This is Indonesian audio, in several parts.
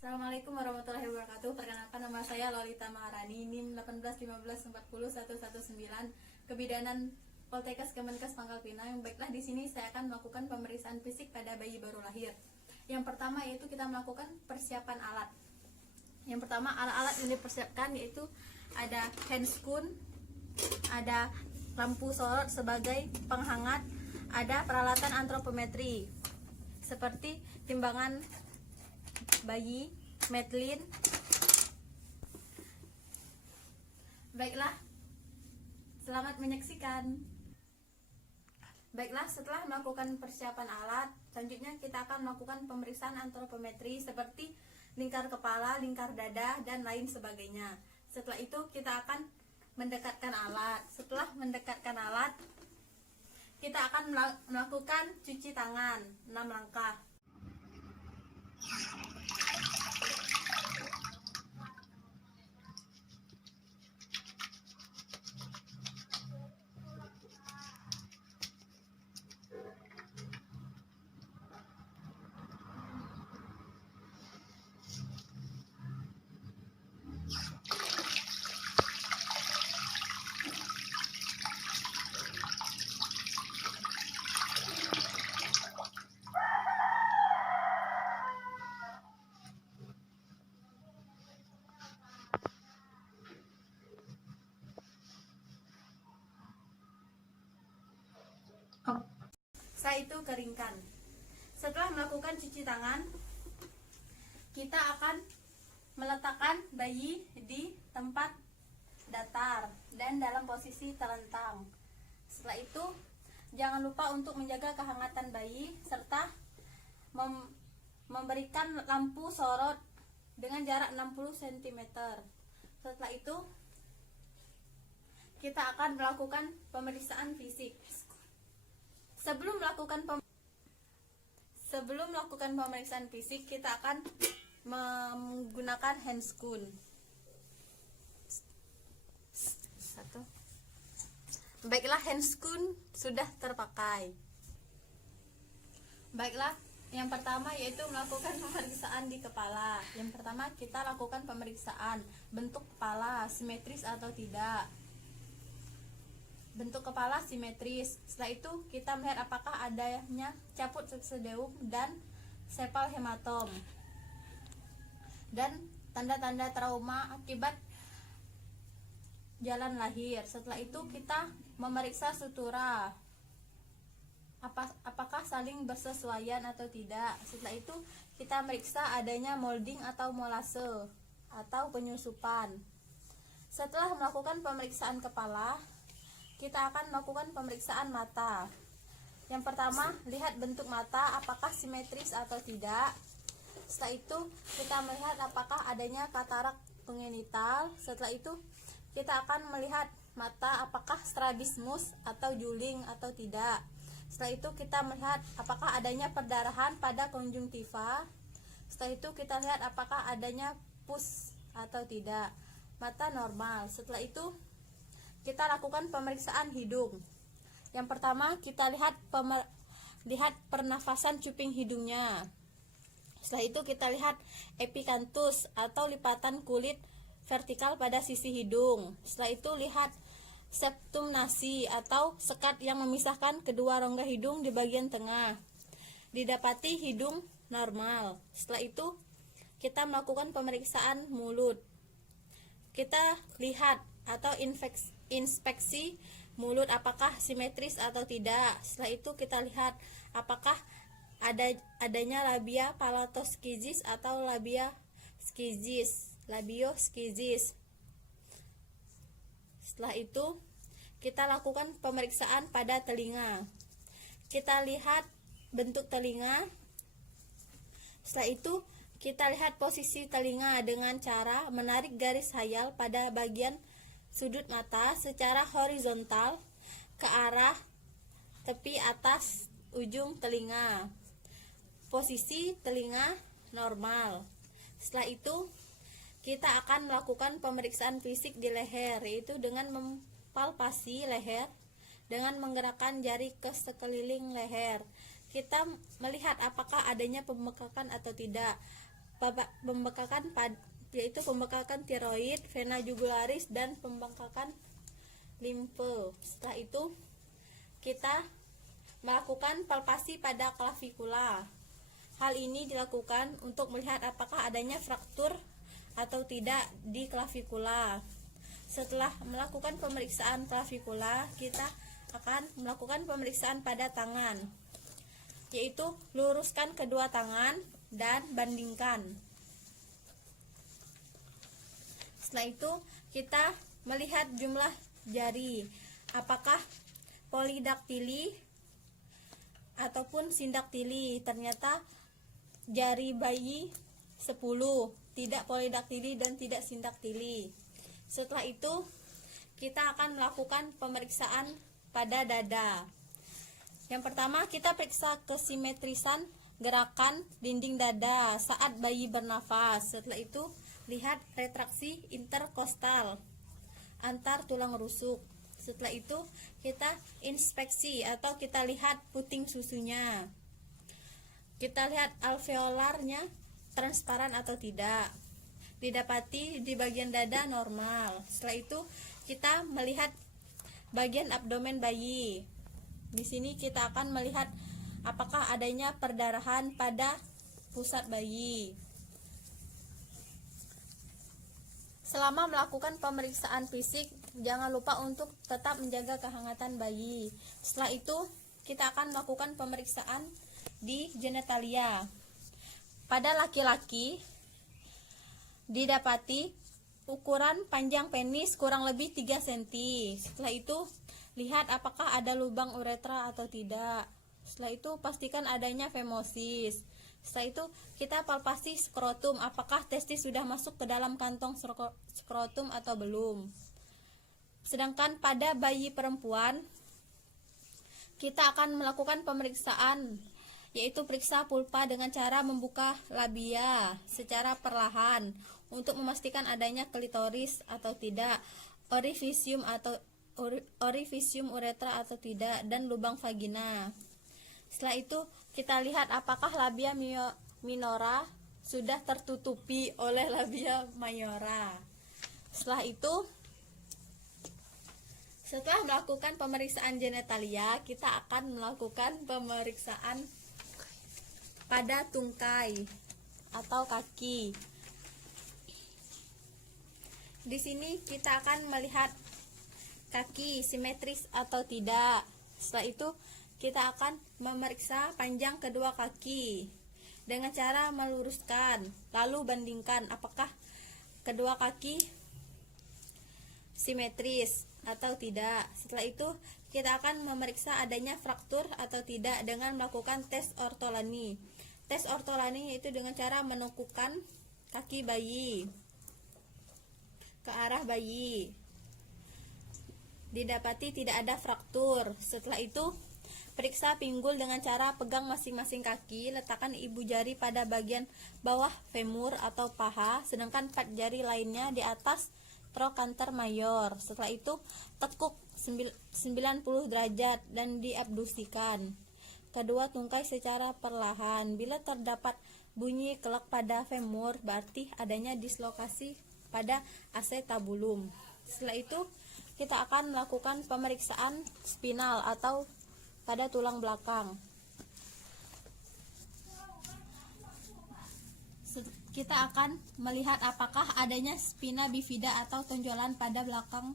Assalamualaikum warahmatullahi wabarakatuh. Perkenalkan, nama saya Lolita Maharani, NIM 1815401419, Kebidanan Poltekkes Kemenkes Pangkal Pinang. Baiklah, di sini saya akan melakukan pemeriksaan fisik pada bayi baru lahir. Yang pertama yaitu kita melakukan persiapan alat. Yang pertama, alat-alat yang dipersiapkan yaitu ada handscoon, ada lampu sorot sebagai penghangat, ada peralatan antropometri seperti timbangan bayi, Medlin. Baiklah, selamat menyaksikan. Baiklah, setelah melakukan persiapan alat, selanjutnya kita akan melakukan pemeriksaan antropometri seperti lingkar kepala, lingkar dada, dan lain sebagainya. Setelah itu kita akan mendekatkan alat. Setelah mendekatkan alat, kita akan melakukan cuci tangan 6 langkah. Setelah itu keringkan. Setelah melakukan cuci tangan, kita akan meletakkan bayi di tempat datar dan dalam posisi terlentang. Setelah itu, jangan lupa untuk menjaga kehangatan bayi serta memberikan lampu sorot dengan jarak 60 cm. Setelah itu, kita akan melakukan pemeriksaan fisik. Sebelum melakukan pemeriksaan fisik, kita akan menggunakan handscoon. Baiklah, handscoon sudah terpakai. Baiklah, yang pertama yaitu melakukan pemeriksaan di kepala. Yang pertama kita lakukan pemeriksaan bentuk kepala simetris atau tidak. Bentuk kepala simetris. Setelah itu kita melihat apakah adanya caput subsidium dan sepal hematom dan tanda-tanda trauma akibat jalan lahir. Setelah itu kita memeriksa sutura, apakah saling bersesuaian atau tidak. Setelah itu kita meriksa adanya molding atau molase atau penyusupan. Setelah melakukan pemeriksaan kepala, kita akan melakukan pemeriksaan mata. Yang pertama, lihat bentuk mata apakah simetris atau tidak. Setelah itu kita melihat apakah adanya katarak kongenital. Setelah itu kita akan melihat mata apakah strabismus atau juling atau tidak. Setelah itu kita melihat apakah adanya perdarahan pada konjungtiva. Setelah itu kita lihat apakah adanya pus atau tidak. Mata normal. Setelah itu kita lakukan pemeriksaan hidung. Yang pertama kita lihat pernafasan cuping hidungnya. Setelah itu kita lihat epikanthus atau lipatan kulit vertikal pada sisi hidung. Setelah itu lihat septum nasi atau sekat yang memisahkan kedua rongga hidung di bagian tengah. Didapati hidung normal. Setelah itu kita melakukan pemeriksaan mulut. Kita lihat atau inspeksi mulut apakah simetris atau tidak. Setelah itu kita lihat apakah adanya labia palatoskizis atau labioskizis. Setelah itu kita lakukan pemeriksaan pada telinga. Kita lihat bentuk telinga. Setelah itu kita lihat posisi telinga dengan cara menarik garis hayal pada bagian sudut mata secara horizontal ke arah tepi atas ujung telinga. Posisi telinga normal. Setelah itu kita akan melakukan pemeriksaan fisik di leher, yaitu dengan mempalpasi leher dengan menggerakkan jari ke sekeliling leher. Kita melihat apakah adanya pembengkakan atau tidak. yaitu pembekakan tiroid, vena jugularis, dan pembengkakan limfe. Setelah itu kita melakukan palpasi pada klavikula. Hal ini dilakukan untuk melihat apakah adanya fraktur atau tidak di klavikula. Setelah melakukan pemeriksaan klavikula, kita akan melakukan pemeriksaan pada tangan, yaitu luruskan kedua tangan dan bandingkan. Setelah itu kita melihat jumlah jari, apakah polidaktili ataupun sindaktili. Ternyata jari bayi 10, tidak polidaktili dan tidak sindaktili. Setelah itu kita akan melakukan pemeriksaan pada dada. Yang pertama, kita periksa kesimetrisan gerakan dinding dada saat bayi bernafas. Setelah itu lihat retraksi interkostal antar tulang rusuk. Setelah itu kita inspeksi atau kita lihat puting susunya. Kita lihat alveolarnya transparan atau tidak. Didapati di bagian dada normal. Setelah itu kita melihat bagian abdomen bayi. Di sini kita akan melihat apakah adanya perdarahan pada pusat bayi. Selama melakukan pemeriksaan fisik, jangan lupa untuk tetap menjaga kehangatan bayi. Setelah itu kita akan melakukan pemeriksaan di genitalia. Pada laki-laki didapati ukuran panjang penis kurang lebih 3 cm. Setelah itu lihat apakah ada lubang uretra atau tidak. Setelah itu pastikan adanya femosis. Setelah itu kita palpasi skrotum, apakah testis sudah masuk ke dalam kantong skrotum atau belum. Sedangkan pada bayi perempuan kita akan melakukan pemeriksaan, yaitu periksa pulpa dengan cara membuka labia secara perlahan untuk memastikan adanya klitoris atau tidak, orifisium uretra atau tidak, dan lubang vagina. Setelah itu kita lihat apakah labia minora sudah tertutupi oleh labia mayora. Setelah melakukan pemeriksaan genitalia, kita akan melakukan pemeriksaan pada tungkai atau kaki. Di sini kita akan melihat kaki simetris atau tidak. Setelah itu kita akan memeriksa panjang kedua kaki dengan cara meluruskan, lalu bandingkan apakah kedua kaki simetris atau tidak. Setelah itu kita akan memeriksa adanya fraktur atau tidak dengan melakukan tes ortolani. Tes ortolani yaitu dengan cara menekukkan kaki bayi ke arah bayi. Didapati tidak ada fraktur. Setelah itu periksa pinggul dengan cara pegang masing-masing kaki, letakkan ibu jari pada bagian bawah femur atau paha, sedangkan 4 jari lainnya di atas trochanter mayor. Setelah itu tekuk 90 derajat dan diabduksikan kedua tungkai secara perlahan. Bila terdapat bunyi kelak pada femur, berarti adanya dislokasi pada acetabulum. Setelah itu kita akan melakukan pemeriksaan spinal atau pada tulang belakang. Kita akan melihat apakah adanya spina bifida atau tonjolan pada belakang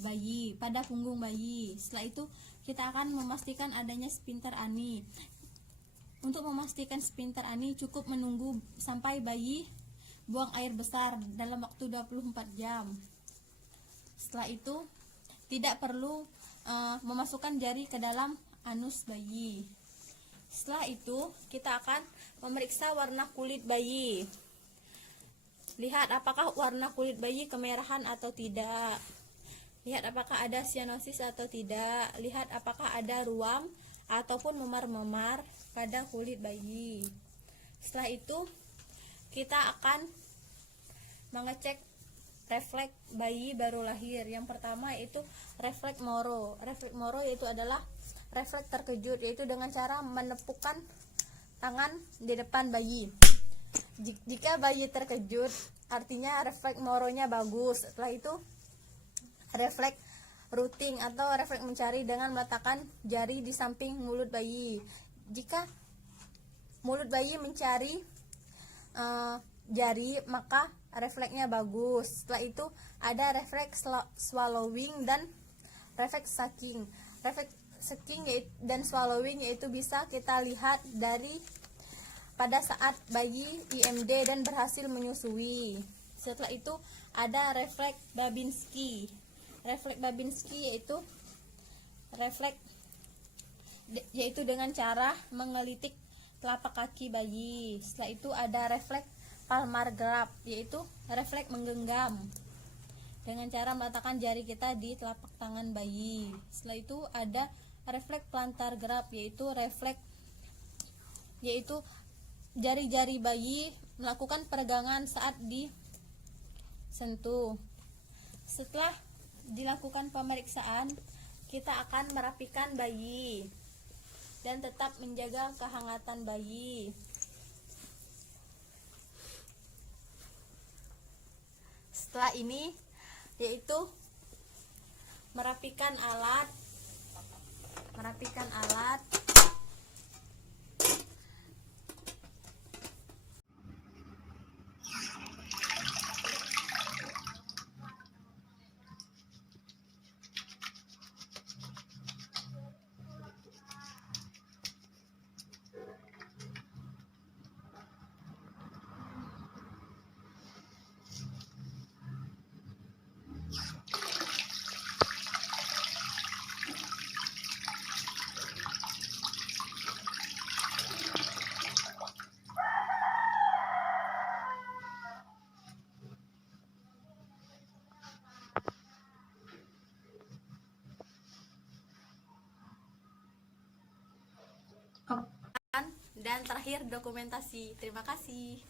bayi, pada punggung bayi. Setelah itu kita akan memastikan adanya sphincter ani. Untuk memastikan sphincter ani cukup menunggu sampai bayi buang air besar dalam waktu 24 jam. Setelah itu tidak perlu memasukkan jari ke dalam anus bayi. Setelah itu kita akan memeriksa warna kulit bayi. Lihat apakah warna kulit bayi kemerahan atau tidak. Lihat apakah ada sianosis atau tidak. Lihat apakah ada ruam ataupun memar-memar pada kulit bayi. Setelah itu kita akan mengecek refleks bayi baru lahir. Yang pertama yaitu refleks Moro. Refleks Moro yaitu adalah refleks terkejut, yaitu dengan cara menepukkan tangan di depan bayi. Jika bayi terkejut, artinya refleks moronya bagus. Setelah itu refleks routing atau refleks mencari dengan meletakkan jari di samping mulut bayi. Jika mulut bayi mencari jari, maka refleksnya bagus. Setelah itu ada refleks swallowing dan refleks sucking. Refleks sucking dan swallowing yaitu bisa kita lihat dari pada saat bayi IMD dan berhasil menyusui. Setelah itu ada refleks Babinski. Refleks Babinski yaitu dengan cara mengelitik telapak kaki bayi. Setelah itu ada refleks palmar grab, yaitu refleks menggenggam dengan cara meletakkan jari kita di telapak tangan bayi. Setelah itu ada refleks plantar grab, yaitu jari-jari bayi melakukan peregangan saat disentuh. Setelah dilakukan pemeriksaan, kita akan merapikan bayi dan tetap menjaga kehangatan bayi. Setelah ini yaitu merapikan alat. Dan terakhir dokumentasi. Terima kasih.